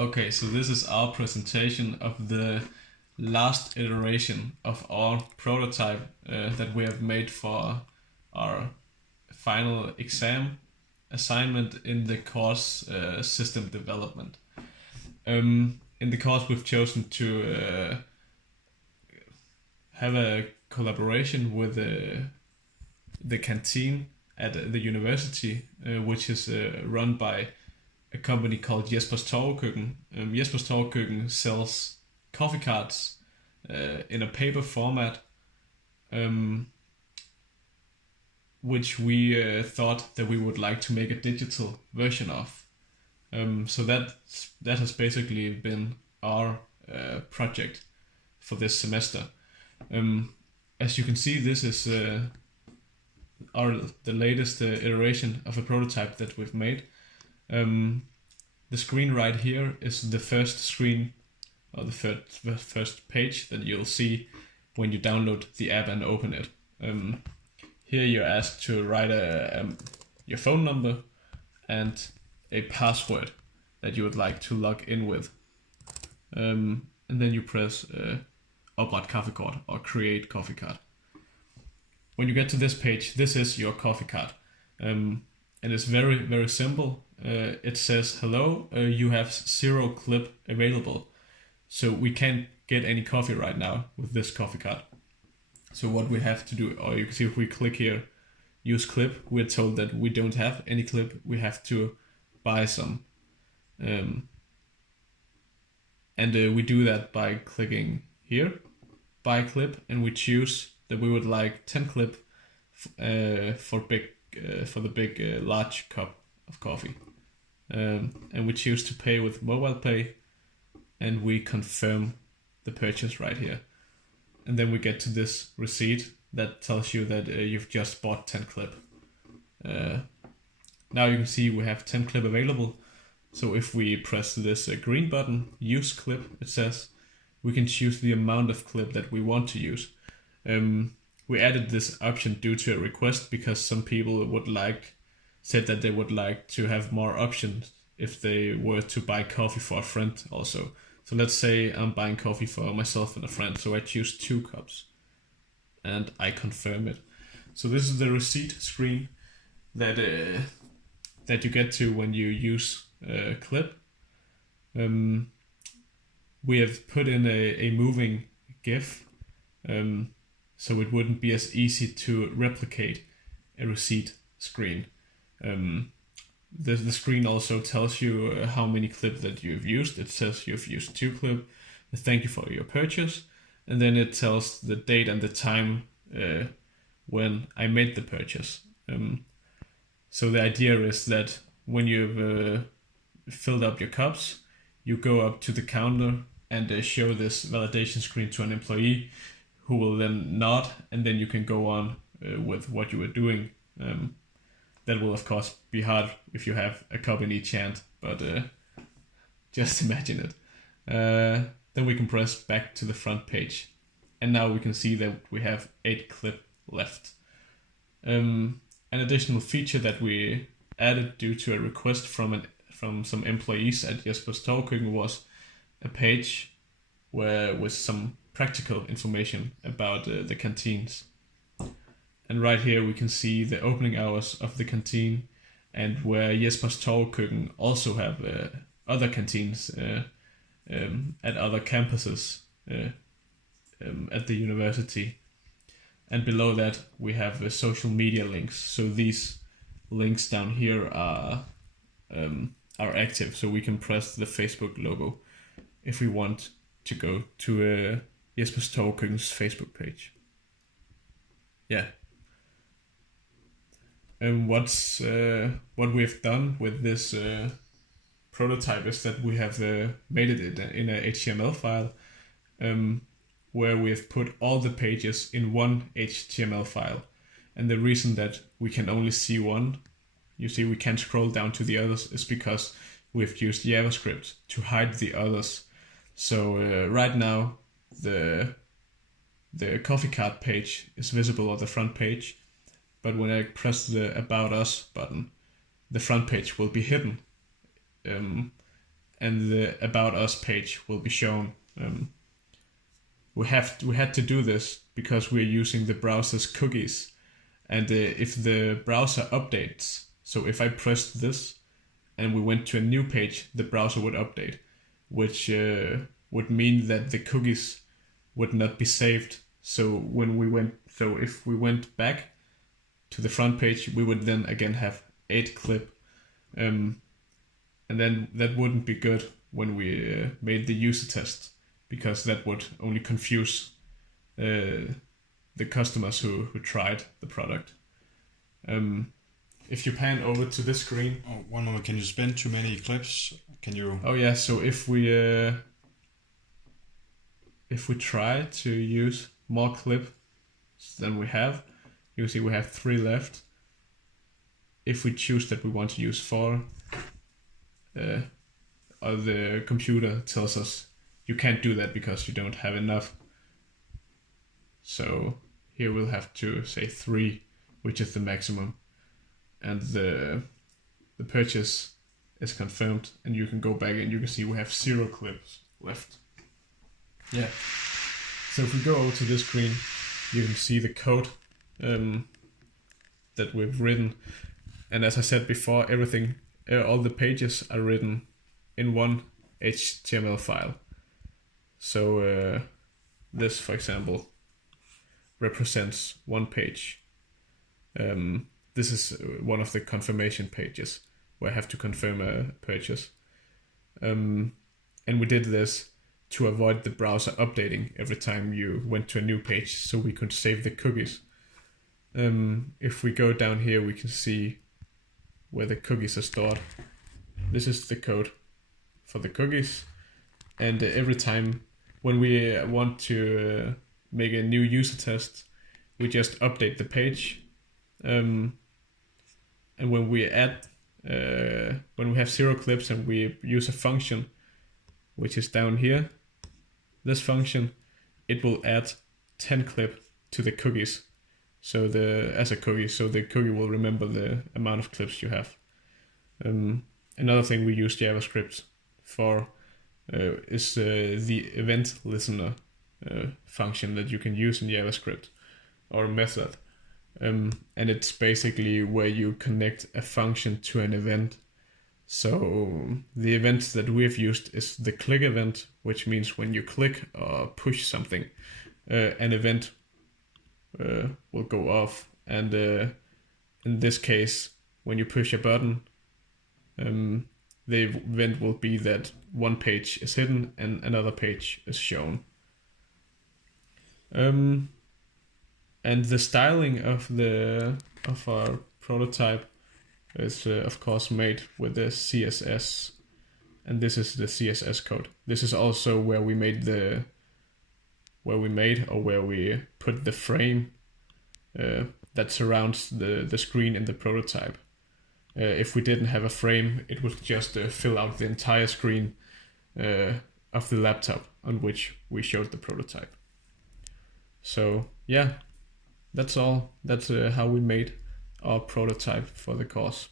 Okay, so this is our presentation of the last iteration of our prototype that we have made for our final exam assignment in the course system development. In the course, we've chosen to have a collaboration with the canteen at the university, which is run by a company called Jespers Torvekøkken. Jespers Torvekøkken sells coffee carts in a paper format, which we thought that we would like to make a digital version of. So that has basically been our project for this semester. As you can see, this is the latest iteration of a prototype that we've made. The screen right here is the first screen, or the first page that you'll see when you download the app and open it. Here you're asked to write your phone number and a password that you would like to log in with. And then you press Opret Kaffekort or Create Coffee Card. When you get to this page, this is your coffee card. And it's very, very simple. It says, hello, you have 0 clip available. So we can't get any coffee right now with this coffee card. So what we have to do, or you can see if we click here, use clip, we're told that we don't have any clip. We have to buy some. And we do that by clicking here, buy clip, and we choose that we would like 10 clip for the big large cup of coffee. And we choose to pay with mobile pay, and we confirm the purchase right here. And then we get to this receipt that tells you that you've just bought 10 clip. Now you can see we have 10 clip available. So if we press this green button, use clip, it says, we can choose the amount of clip that we want to use. We added this option due to a request because some people said that they would like to have more options if they were to buy coffee for a friend also. So let's say I'm buying coffee for myself and a friend, so I choose 2 cups and I confirm it. So this is the receipt screen that you get to when you use clip. We have put in a moving GIF, so it wouldn't be as easy to replicate a receipt screen. The screen also tells you how many clip that you've used. It says you've used 2 clip. Thank you for your purchase. And then it tells the date and the time when I made the purchase. So the idea is that when you've filled up your cups, you go up to the counter and show this validation screen to an employee who will then nod, and then you can go on with what you were doing. That will of course be hard if you have a cup in each hand, but just imagine it. Then we can press back to the front page, and now we can see that we have 8 clip left. An additional feature that we added due to a request from some employees at Jespers Torvekøkken was a page with some practical information about the canteens. And right here we can see the opening hours of the canteen, and where Jespers Torvekøkken also have other canteens at other campuses at the university. And below that we have social media links. So these links down here are active, so we can press the Facebook logo if we want to go to Jespers Torvekøkken's Facebook page. Yeah. And what we've done with this prototype is that we have made it in a HTML file, where we have put all the pages in one HTML file. And the reason that we can only see one, you see we can't scroll down to the others, is because we've used JavaScript to hide the others. So right now the coffee cart page is visible on the front page, but when I press the About Us button, the front page will be hidden. and the About Us page will be shown. We had to do this because we're using the browser's cookies, and if the browser updates, so if I pressed this and we went to a new page, the browser would update, which would mean that the cookies would not be saved. So if we went back to the front page, we would then again have 8 clip, and then that wouldn't be good when we made the user test, because that would only confuse the customers who tried the product. If you pan over to this screen. Oh, one moment. Can you spend too many clips? Can you? Oh yeah. So if we try to use more clip than we have, you see we have 3 left. If we choose that we want to use 4, the computer tells us you can't do that because you don't have enough. So here we'll have to say 3, which is the maximum, and the purchase is confirmed, and you can go back and you can see we have 0 clips left. Yeah. So if we go over to this screen, you can see the code that we've written, and as I said before, everything, all the pages are written in one HTML file. So this, for example, represents one page. This is one of the confirmation pages where I have to confirm a purchase. And we did this to avoid the browser updating every time you went to a new page, so we could save the cookies. If we go down here, we can see where the cookies are stored. This is the code for the cookies, and every time when we want to make a new user test, we just update the page, and when we add when we have 0 clips and we use a function which is down here, this function, it will add 10 clip to the cookies, so as a cookie, so the cookie will remember the amount of clips you have. Another thing we use JavaScript for is the event listener function that you can use in JavaScript, or method, and it's basically where you connect a function to an event. So the event that we've used is the click event, which means when you click or push something, an event will go off, and in this case, when you push a button, the event will be that one page is hidden and another page is shown. And the styling of our prototype is of course made with the CSS, and this is the CSS code. This is also where we put the frame that surrounds the screen in the prototype. If we didn't have a frame, it would just fill out the entire screen of the laptop on which we showed the prototype. So yeah, that's all. That's how we made our prototype for the course.